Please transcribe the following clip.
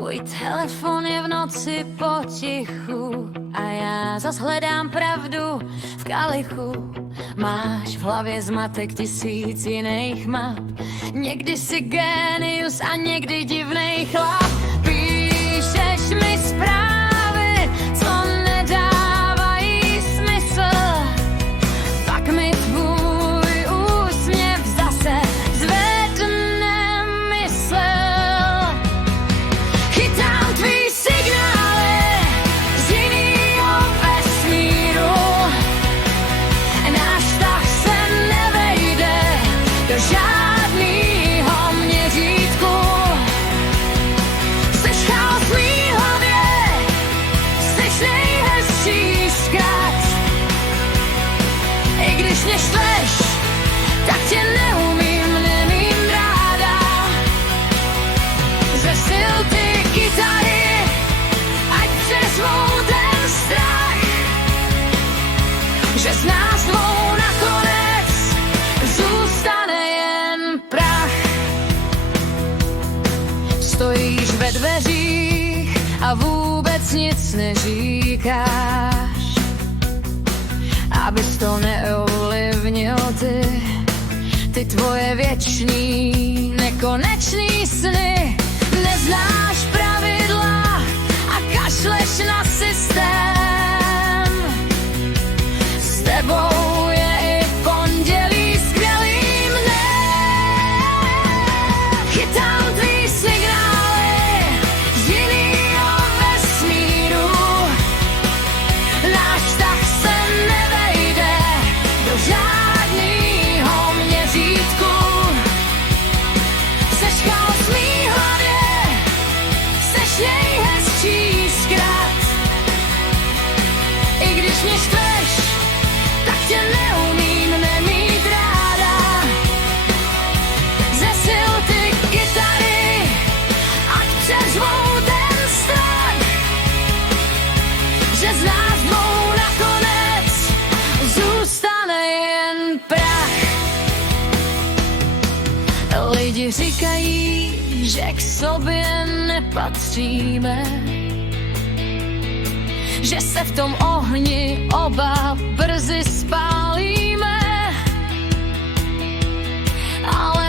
Tvůj telefon je v noci potichu a já zas hledám pravdu v kalichu. Máš v hlavě zmatek tisíc jiných map. Někdy si génius a někdy divnej chlap. Píšeš mi zprávy, co nedávají smysl. Pak mi tvůj úsměv zase zvedne mysl. Chytám tvý signály z jinýho vesmíru. Náš vztah se nevejde do žádnýho měřítku. Seš chaos v mý hlavě, seš nejhezčí zkrat. I když mě štveš, tak tě nemím ráda. Ze sil ty kytary, ať přeřvou ten strach, že z nás dvou nakonec zůstane jen prach. Stojíš ve dveřích a vůbec nic neříkáš, abys to neovlivnil ty tvoje věčný, nekonečný sny. Neznáš pravidla a kašleš na systém. S tebou je i pondělí skvělým dnem. Chytám tvý signály z jinýho vesmíru. Náš vztah se nevejde do žádnýho měřítku. Seš chaos v mý hlavě, seš nejhezčí zkrat. I když mě štveš, tak tě neumím nemít ráda. Ze sil ty kytary, ať přeřvou ten strach, že z nás dvou nakonec zůstane jen prach. Lidi říkají, že k sobě nepatříme, že se v tom ohni oba brzy spálíme, ale